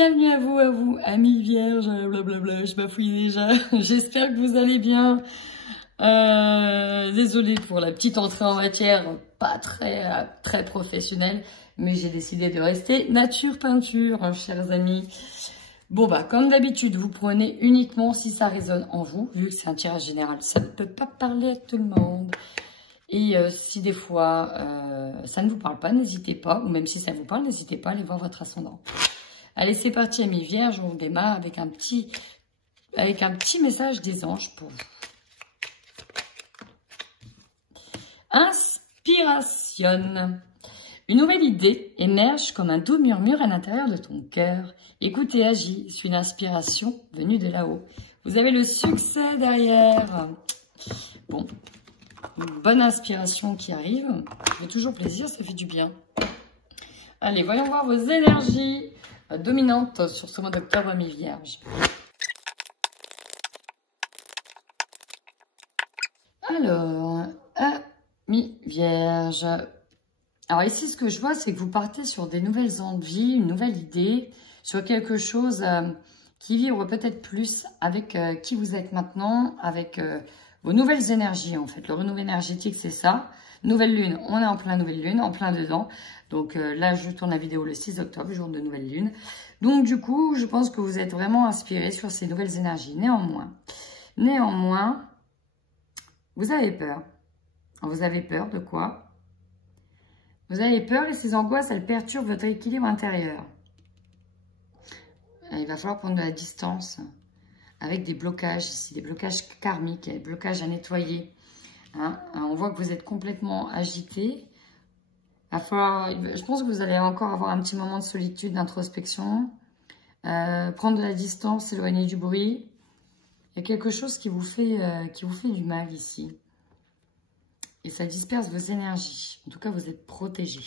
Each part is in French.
Bienvenue à vous, amis vierges, blablabla, je bafouille déjà. J'espère que vous allez bien. Désolée pour la petite entrée en matière, pas très professionnelle, mais j'ai décidé de rester nature peinture, hein, chers amis. Bon bah, comme d'habitude, vous prenez uniquement si ça résonne en vous, vu que c'est un tirage général, ça ne peut pas parler à tout le monde. Et si des fois ça ne vous parle pas, n'hésitez pas, ou même si ça vous parle, n'hésitez pas à aller voir votre ascendant. Allez, c'est parti, amis vierges, on démarre avec un petit message des anges pour vous. Inspiration. Une nouvelle idée émerge comme un doux murmure à l'intérieur de ton cœur. Écoute et agis, c'est une inspiration venue de là-haut. Vous avez le succès derrière. Bon, une bonne inspiration qui arrive. Ça fait toujours plaisir, ça fait du bien. Allez, voyons voir vos énergies dominantes sur ce mois d'octobre, amis vierges. Alors, amis vierges. Alors ici, ce que je vois, c'est que vous partez sur des nouvelles envies, une nouvelle idée, sur quelque chose qui vibre peut-être plus avec qui vous êtes maintenant, avec vos nouvelles énergies en fait. Le renouveau énergétique, c'est ça. Nouvelle lune, on est en plein nouvelle lune, en plein dedans. Donc là, je tourne la vidéo le 6 octobre, jour de nouvelle lune. Donc du coup, je pense que vous êtes vraiment inspiré sur ces nouvelles énergies. Néanmoins, vous avez peur. Vous avez peur de quoi ? Vous avez peur et ces angoisses, elles perturbent votre équilibre intérieur. Il va falloir prendre de la distance avec des blocages ici, des blocages karmiques, des blocages à nettoyer. Hein, on voit que vous êtes complètement agité. Je pense que vous allez encore avoir un petit moment de solitude, d'introspection. Prendre de la distance, s'éloigner du bruit. Il y a quelque chose qui vous fait du mal ici. Et ça disperse vos énergies. En tout cas, vous êtes protégé.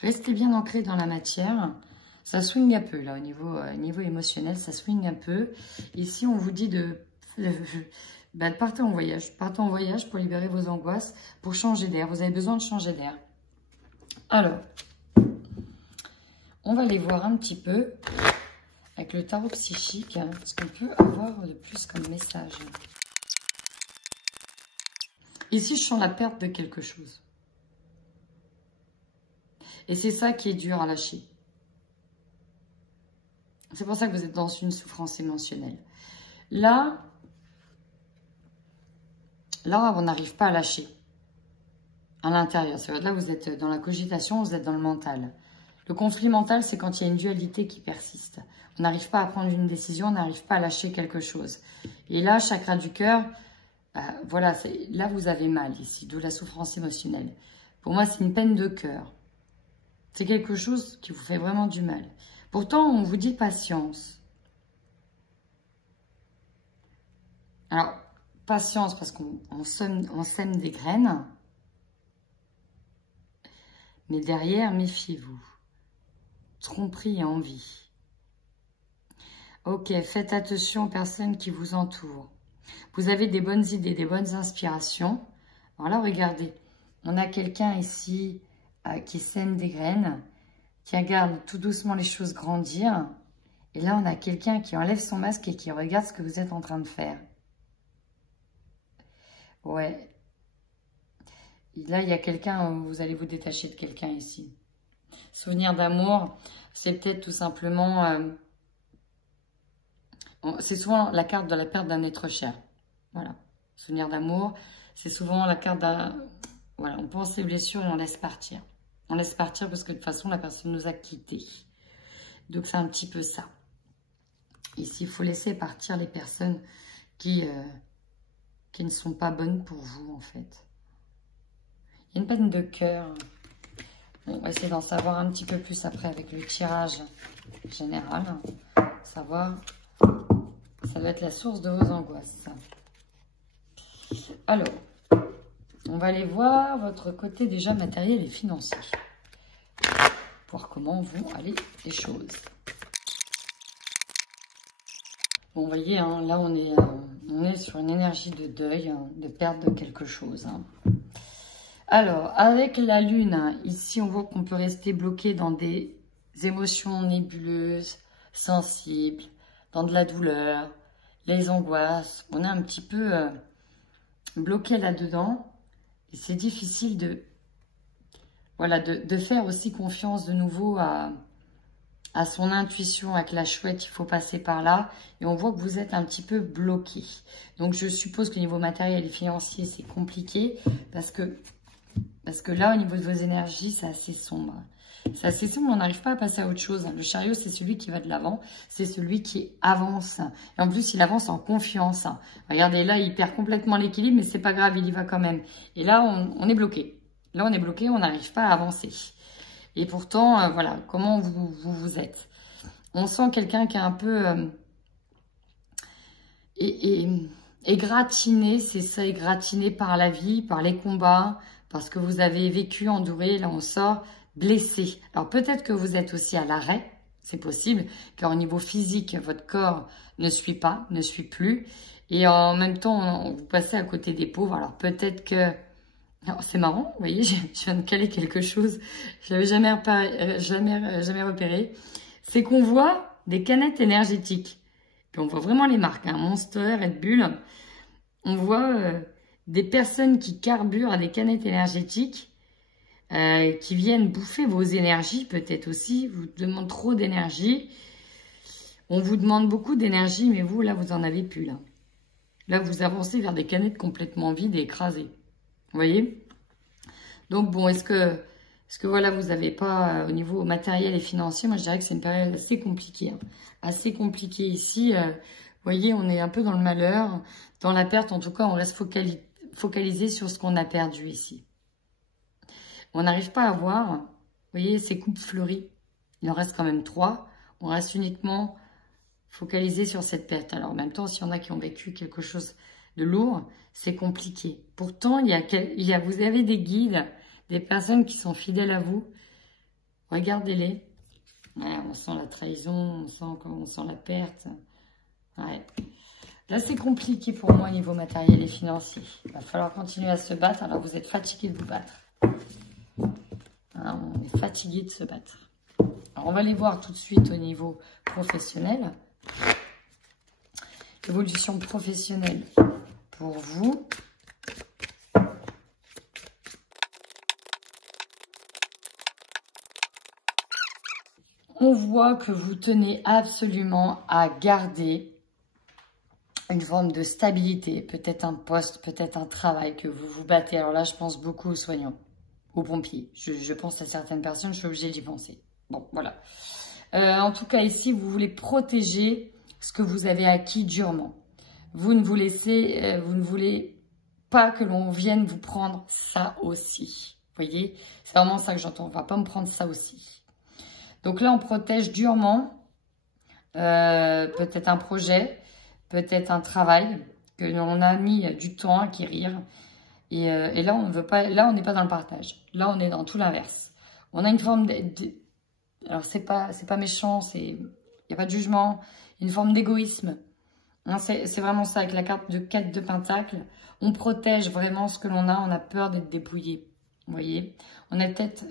Restez bien ancré dans la matière. Ça swing un peu, là, au niveau émotionnel, ça swing un peu. Ici, on vous dit de partez en voyage. Partez en voyage pour libérer vos angoisses, pour changer d'air. Vous avez besoin de changer d'air. Alors, on va aller voir un petit peu avec le tarot psychique, hein, ce qu'on peut avoir de plus comme message. Ici, je sens la perte de quelque chose. Et c'est ça qui est dur à lâcher. C'est pour ça que vous êtes dans une souffrance émotionnelle. Là, on n'arrive pas à lâcher. À l'intérieur. C'est là, vous êtes dans la cogitation, vous êtes dans le mental. Le conflit mental, c'est quand il y a une dualité qui persiste. On n'arrive pas à prendre une décision, on n'arrive pas à lâcher quelque chose. Et là, chakra du cœur... voilà, là vous avez mal ici, d'où la souffrance émotionnelle. Pour moi, c'est une peine de cœur. C'est quelque chose qui vous fait vraiment du mal. Pourtant, on vous dit patience. Alors, patience parce qu'on sème des graines. Mais derrière, méfiez-vous. Tromperie et envie. Ok, faites attention aux personnes qui vous entourent. Vous avez des bonnes idées, des bonnes inspirations. Alors là, regardez, on a quelqu'un ici qui sème des graines, qui regarde tout doucement les choses grandir. Et là, on a quelqu'un qui enlève son masque et qui regarde ce que vous êtes en train de faire. Ouais. Et là, il y a quelqu'un, vous allez vous détacher de quelqu'un ici. Souvenir d'amour, c'est peut-être tout simplement... c'est souvent la carte de la perte d'un être cher. Voilà. Souvenir d'amour, c'est souvent la carte d'un... Voilà, on pense les blessures et on laisse partir. On laisse partir parce que de toute façon, la personne nous a quittés. Donc, c'est un petit peu ça. Ici, il faut laisser partir les personnes qui ne sont pas bonnes pour vous, en fait. Il y a une peine de cœur. On va essayer d'en savoir un petit peu plus après avec le tirage général. Savoir... Ça doit être la source de vos angoisses. Alors, on va aller voir votre côté déjà matériel et financier. Voir comment vont aller les choses. Bon, vous voyez, hein, là, on est sur une énergie de deuil, hein, de perte de quelque chose. Hein. Alors, avec la lune, hein, ici, on voit qu'on peut rester bloqué dans des émotions nébuleuses, sensible, dans de la douleur, les angoisses. On est un petit peu bloqué là-dedans. Et c'est difficile de, voilà, de faire aussi confiance de nouveau à son intuition. Avec la chouette, il faut passer par là. Et on voit que vous êtes un petit peu bloqué. Donc, je suppose que niveau matériel et financier, c'est compliqué. Parce que là, au niveau de vos énergies, c'est assez sombre. C'est assez sombre, on n'arrive pas à passer à autre chose. Le chariot, c'est celui qui va de l'avant. C'est celui qui avance. Et en plus, il avance en confiance. Regardez, là, il perd complètement l'équilibre, mais c'est pas grave, il y va quand même. Et là, on est bloqué. Là, on est bloqué, on n'arrive pas à avancer. Et pourtant, voilà, comment vous êtes. On sent quelqu'un qui est un peu... égratigné, c'est ça, égratigné par la vie, par les combats, parce que vous avez vécu, enduré, là on sort, blessé. Alors peut-être que vous êtes aussi à l'arrêt, c'est possible, car au niveau physique, votre corps ne suit pas, ne suit plus, et en même temps, vous passez à côté des pauvres. Alors peut-être que... C'est marrant, vous voyez, je viens de caler quelque chose, je l'avais jamais repéré. C'est qu'on voit des canettes énergétiques. Puis on voit vraiment les marques, hein, Monster, Red Bull. On voit des personnes qui carburent à des canettes énergétiques, qui viennent bouffer vos énergies, peut-être aussi. Vous demandez trop d'énergie. On vous demande beaucoup d'énergie, mais vous, là, vous en avez plus, là. Là, vous avancez vers des canettes complètement vides et écrasées. Vous voyez? Donc, bon, est-ce que voilà, vous n'avez pas, au niveau matériel et financier, moi, je dirais que c'est une période assez compliquée. Hein. Assez compliquée ici. Vous voyez, on est un peu dans le malheur, dans la perte. En tout cas, on reste focalisé sur ce qu'on a perdu ici. On n'arrive pas à voir, vous voyez, ces coupes fleuries. Il en reste quand même 3. On reste uniquement focalisé sur cette perte. Alors, en même temps, s'il y en a qui ont vécu quelque chose de lourd, c'est compliqué. Pourtant, vous avez des guides, des personnes qui sont fidèles à vous. Regardez-les. Ouais, on sent la trahison, on sent la perte. Ouais. Là, c'est compliqué pour moi au niveau matériel et financier. Il va falloir continuer à se battre. Alors, vous êtes fatigué de vous battre. Hein, on est fatigué de se battre. Alors, on va les voir tout de suite au niveau professionnel. Évolution professionnelle pour vous. On voit que vous tenez absolument à garder une forme de stabilité, peut-être un poste, peut-être un travail que vous vous battez. Alors là, je pense beaucoup aux soignants, aux pompiers. Je pense à certaines personnes, je suis obligée d'y penser. Bon, voilà. En tout cas, ici, vous voulez protéger ce que vous avez acquis durement. Vous ne voulez pas que l'on vienne vous prendre ça aussi. Vous voyez, c'est vraiment ça que j'entends. On ne va pas me prendre ça aussi. Donc là, on protège durement peut-être un projet, peut-être un travail que l'on a mis du temps à acquérir. Et là, on veut pas. Là, on n'est pas dans le partage. Là, on est dans tout l'inverse. On a une forme alors, c'est pas méchant, il n'y a pas de jugement, une forme d'égoïsme. Hein, c'est vraiment ça, avec la carte de 4 de Pentacle. On protège vraiment ce que l'on a, on a peur d'être dépouillé. Vous voyez, on a peut-être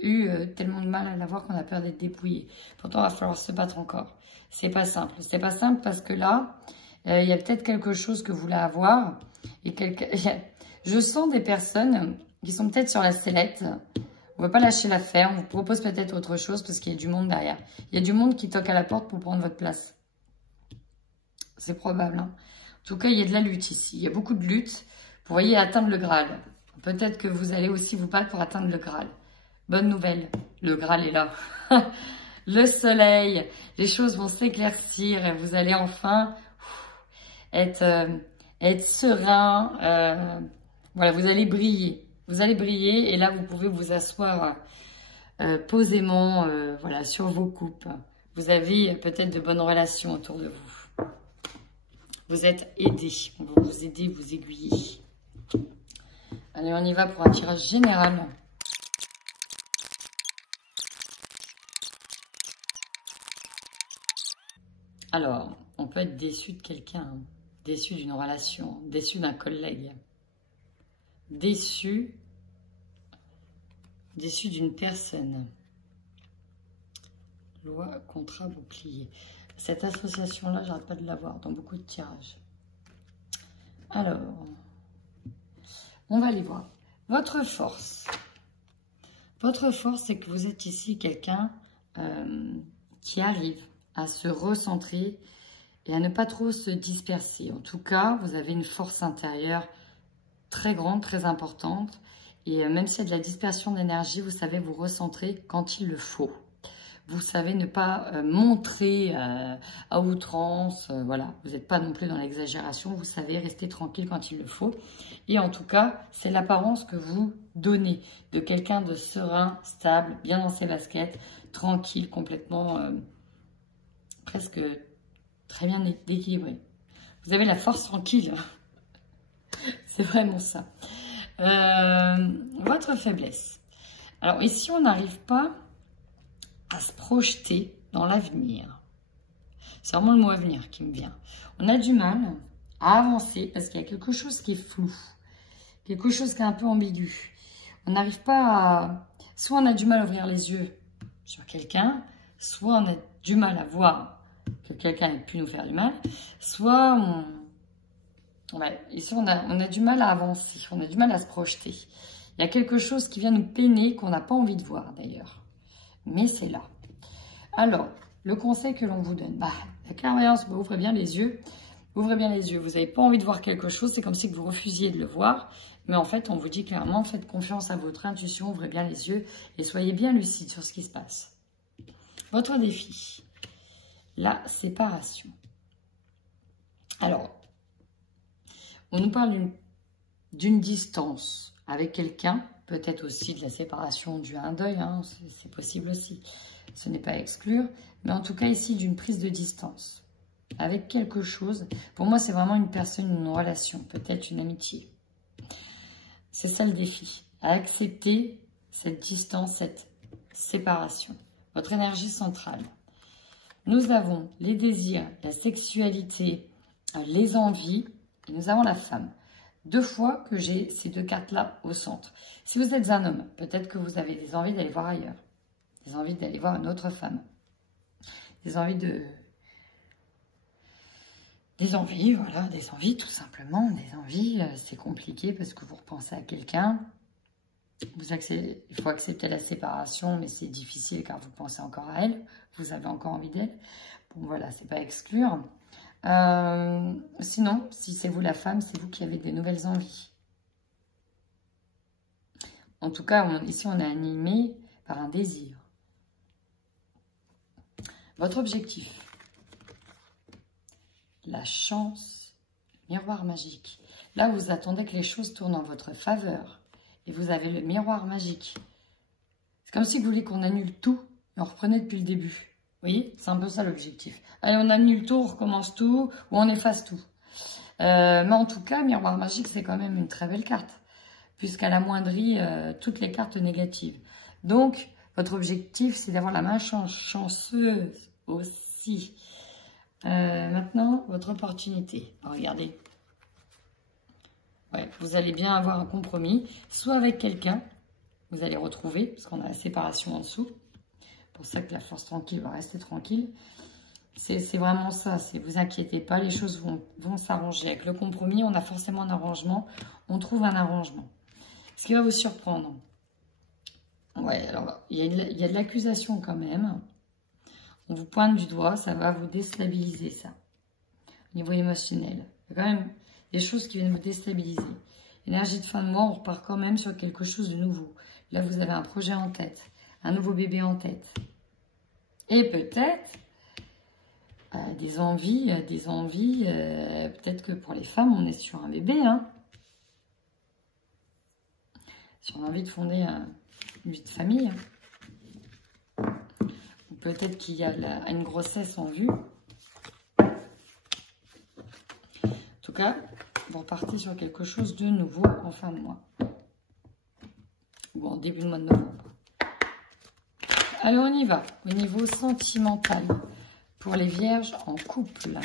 eu tellement de mal à l'avoir qu'on a peur d'être dépouillé. Pourtant, il va falloir se battre encore. C'est pas simple. C'est pas simple parce que là, il y a peut-être quelque chose que vous voulez avoir. Et je sens des personnes qui sont peut-être sur la sellette. On ne va pas lâcher l'affaire, on vous propose peut-être autre chose parce qu'il y a du monde derrière. Il y a du monde qui toque à la porte pour prendre votre place. C'est probable. Hein. En tout cas, il y a de la lutte ici. Il y a beaucoup de lutte pour, voyez, atteindre le Graal. Peut-être que vous allez aussi vous battre pour atteindre le Graal. Bonne nouvelle, le Graal est là. Le soleil, les choses vont s'éclaircir et vous allez enfin être serein. Voilà, vous allez briller. Vous allez briller et là, vous pouvez vous asseoir posément voilà, sur vos coupes. Vous avez peut-être de bonnes relations autour de vous. Vous êtes aidés. On va vous aider, vous aiguiller. Allez, on y va pour un tirage général. Alors, on peut être déçu de quelqu'un, déçu d'une relation, déçu d'un collègue. Déçu d'une personne. loi, contrat, bouclier. Cette association-là, j'arrête pas de la voir dans beaucoup de tirages. Alors, on va aller voir. Votre force. Votre force, c'est que vous êtes ici quelqu'un qui arrive à se recentrer et à ne pas trop se disperser. En tout cas, vous avez une force intérieure très grande, très importante. Et même s'il y a de la dispersion d'énergie, vous savez vous recentrer quand il le faut. Vous savez ne pas montrer à outrance, voilà. Vous n'êtes pas non plus dans l'exagération, vous savez rester tranquille quand il le faut. Et en tout cas, c'est l'apparence que vous donnez de quelqu'un de serein, stable, bien dans ses baskets, tranquille, complètement, presque très bien équilibré. Vous avez la force tranquille, c'est vraiment ça. Votre faiblesse. Alors ici, on n'arrive pas à se projeter dans l'avenir. C'est vraiment le mot avenir qui me vient. On a du mal à avancer parce qu'il y a quelque chose qui est flou, quelque chose qui est un peu ambigu. On n'arrive pas à... Soit on a du mal à ouvrir les yeux sur quelqu'un, soit on a du mal à voir que quelqu'un ait pu nous faire du mal, soit on... Ouais, ici, on a du mal à avancer, on a du mal à se projeter. Il y a quelque chose qui vient nous peiner, qu'on n'a pas envie de voir d'ailleurs. Mais c'est là. Alors, le conseil que l'on vous donne, la clairvoyance, ouvrez bien les yeux. Ouvrez bien les yeux. Vous n'avez pas envie de voir quelque chose, c'est comme si vous refusiez de le voir. Mais en fait, on vous dit clairement, faites confiance à votre intuition, ouvrez bien les yeux et soyez bien lucide sur ce qui se passe. Votre défi, la séparation. Alors, on nous parle d'une distance avec quelqu'un, peut-être aussi de la séparation due à un deuil, hein, c'est possible aussi, ce n'est pas à exclure, mais en tout cas ici d'une prise de distance avec quelque chose. Pour moi, c'est vraiment une personne, une relation, peut-être une amitié. C'est ça le défi, à accepter cette distance, cette séparation. Votre énergie centrale. Nous avons les désirs, la sexualité, les envies, et nous avons la femme. 2 fois que j'ai ces 2 cartes-là au centre. Si vous êtes un homme, peut-être que vous avez des envies d'aller voir ailleurs. Des envies d'aller voir une autre femme. Des envies voilà, des envies tout simplement. Des envies, c'est compliqué parce que vous repensez à quelqu'un. Il faut accepter la séparation, mais c'est difficile car vous pensez encore à elle. Vous avez encore envie d'elle. Bon voilà, c'est pas à exclure. Sinon, si c'est vous la femme, c'est vous qui avez des nouvelles envies. En tout cas, ici, on est animé par un désir. Votre objectif. La chance, miroir magique. Là, vous attendez que les choses tournent en votre faveur. Et vous avez le miroir magique. C'est comme si vous voulez qu'on annule tout et on reprenait depuis le début. Vous voyez, c'est un peu ça l'objectif. Allez, on annule tout, on recommence tout, ou on efface tout. Mais en tout cas, miroir magique, c'est quand même une très belle carte, puisqu'elle amoindrit toutes les cartes négatives. Donc, votre objectif, c'est d'avoir la main chanceuse aussi. Maintenant, votre opportunité. Regardez. Ouais, vous allez bien avoir un compromis, soit avec quelqu'un, vous allez retrouver, parce qu'on a la séparation en dessous. C'est pour ça que la force tranquille va rester tranquille. C'est vraiment ça, vous inquiétez pas, les choses vont s'arranger. Avec le compromis, on a forcément un arrangement, on trouve un arrangement. Ce qui va vous surprendre. Ouais, alors, il y a de l'accusation quand même. On vous pointe du doigt, ça va vous déstabiliser ça. Au niveau émotionnel. Il y a quand même des choses qui viennent vous déstabiliser. Énergie de fin de mois, on repart quand même sur quelque chose de nouveau. Là, vous avez un projet en tête, un nouveau bébé en tête. Et peut-être des envies, peut-être que pour les femmes, on est sur un bébé, hein. Si on a envie de fonder une vie de famille. Ou peut-être qu'il y a une grossesse en vue. En tout cas, vous repartez sur quelque chose de nouveau en fin de mois. Ou en début de mois de novembre. Alors, on y va. Au niveau sentimental. Pour les vierges en couple.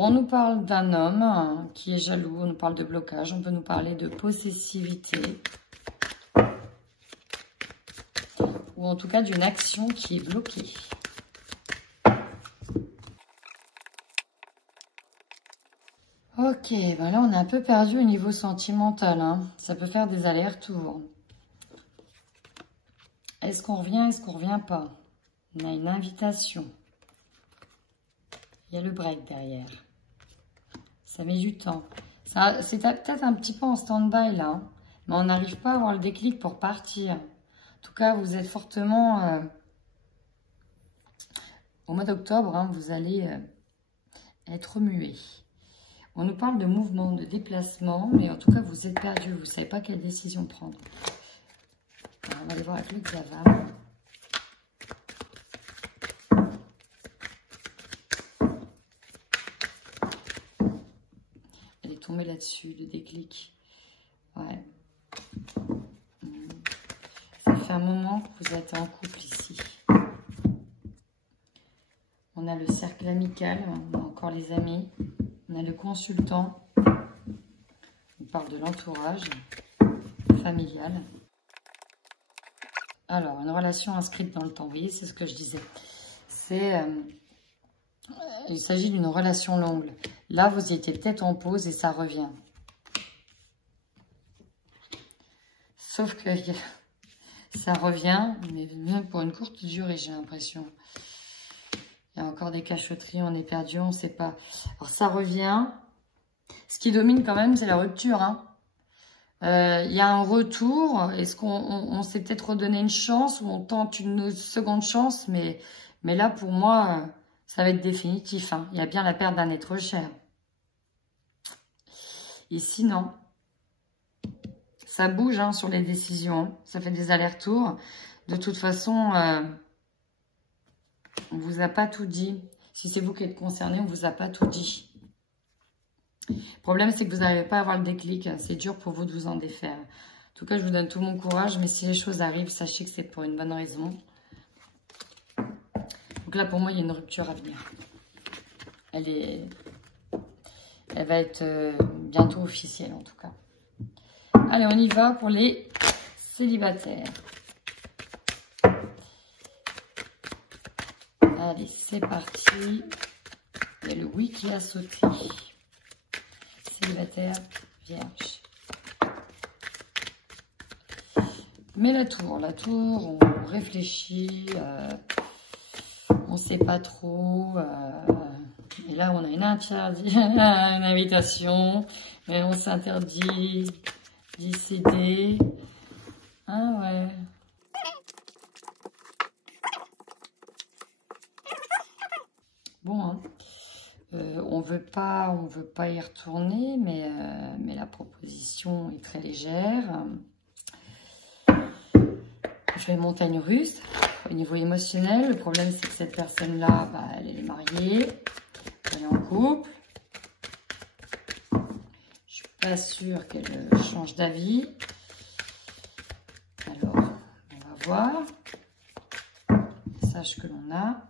Bon, on nous parle d'un homme qui est jaloux, on nous parle de blocage, on peut nous parler de possessivité. Ou en tout cas d'une action qui est bloquée. Ok, ben là on est un peu perdu au niveau sentimental. Hein. Ça peut faire des allers-retours. Est-ce qu'on revient, est-ce qu'on revient pas? On a une invitation. Il y a le break derrière. Ça met du temps. C'est peut-être un petit peu en stand-by là. Hein. Mais on n'arrive pas à avoir le déclic pour partir. En tout cas, vous êtes fortement... au mois d'octobre, hein, vous allez être remué. On nous parle de mouvement, de déplacement, mais en tout cas, vous êtes perdu. Vous ne savez pas quelle décision prendre. Alors, on va aller voir avec le Xavam. Elle est tombée là-dessus, le déclic. Ouais. Ça fait un moment que vous êtes en couple ici. On a le cercle amical, on a encore les amis. On a le consultant. On parle de l'entourage familial. Alors, une relation inscrite dans le temps. Vous voyez, c'est ce que je disais. Il s'agit d'une relation longue. Là, vous étiez peut-être en pause et ça revient. Sauf que ça revient, mais même pour une courte durée, j'ai l'impression. Il y a encore des cachotteries, on est perdu, on ne sait pas. Alors, ça revient. Ce qui domine quand même, c'est la rupture. Hein. Il y a un retour. Est-ce qu'on s'est peut-être redonné une chance ou on tente une seconde chance? Mais là, pour moi, ça va être définitif. Hein. Il y a bien la perte d'un être cher. Ici, non. Ça bouge hein, sur les décisions. Ça fait des allers-retours. De toute façon... on ne vous a pas tout dit. Si c'est vous qui êtes concerné, on ne vous a pas tout dit. Le problème, c'est que vous n'arrivez pas à avoir le déclic. C'est dur pour vous de vous en défaire. En tout cas, je vous donne tout mon courage. Mais si les choses arrivent, sachez que c'est pour une bonne raison. Donc là, pour moi, il y a une rupture à venir. Elle va être bientôt officielle, en tout cas. Allez, on y va pour les célibataires. Allez, c'est parti. Il y a le oui qui a sauté. Célibataire, vierge. Mais la tour, on réfléchit. On ne sait pas trop. Et là, on a une invitation. Mais on s'interdit d'y céder. Ah ouais. Bon, hein. On veut pas y retourner, mais la proposition est très légère. Je fais montagne russe. Au niveau émotionnel, le problème c'est que cette personne-là, bah, elle est mariée, elle est en couple. Je suis pas sûre qu'elle change d'avis. Alors, on va voir. Message que l'on a.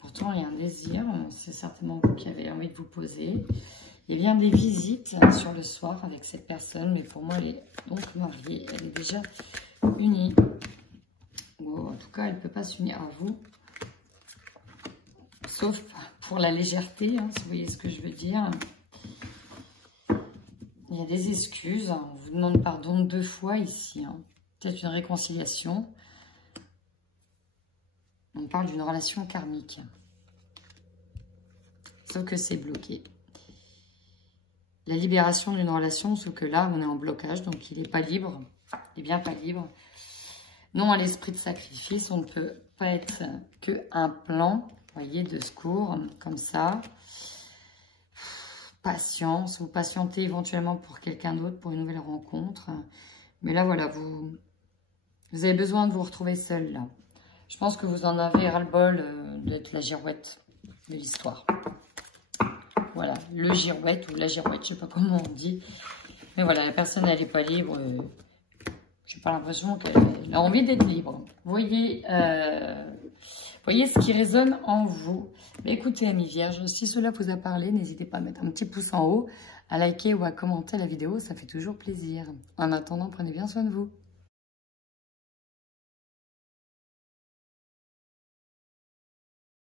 Pourtant, il y a un désir, c'est certainement vous qui avez envie de vous poser. Il y a bien des visites sur le soir avec cette personne, mais pour moi, elle est donc mariée. Elle est déjà unie. Ou en tout cas, elle ne peut pas s'unir à vous. Sauf pour la légèreté, hein, si vous voyez ce que je veux dire. Il y a des excuses. On vous demande pardon 2 fois ici. Hein. Peut-être une réconciliation. On parle d'une relation karmique. Sauf que c'est bloqué. La libération d'une relation, sauf que là, on est en blocage, donc il n'est pas libre. Il n'est bien pas libre. Non à l'esprit de sacrifice, on ne peut pas être qu'un plan, vous voyez, de secours, comme ça. Patience, vous patientez éventuellement pour quelqu'un d'autre, pour une nouvelle rencontre. Mais là, voilà, vous avez besoin de vous retrouver seul, là. Je pense que vous en avez ras-le-bol d'être la girouette de l'histoire. Voilà, le girouette ou la girouette, je ne sais pas comment on dit. Mais voilà, la personne, elle n'est pas libre. Je n'ai pas l'impression qu'elle a envie d'être libre. Vous voyez Voyez ce qui résonne en vous. Mais écoutez, amis vierges, si cela vous a parlé, n'hésitez pas à mettre un petit pouce en haut, à liker ou à commenter la vidéo, ça fait toujours plaisir. En attendant, prenez bien soin de vous.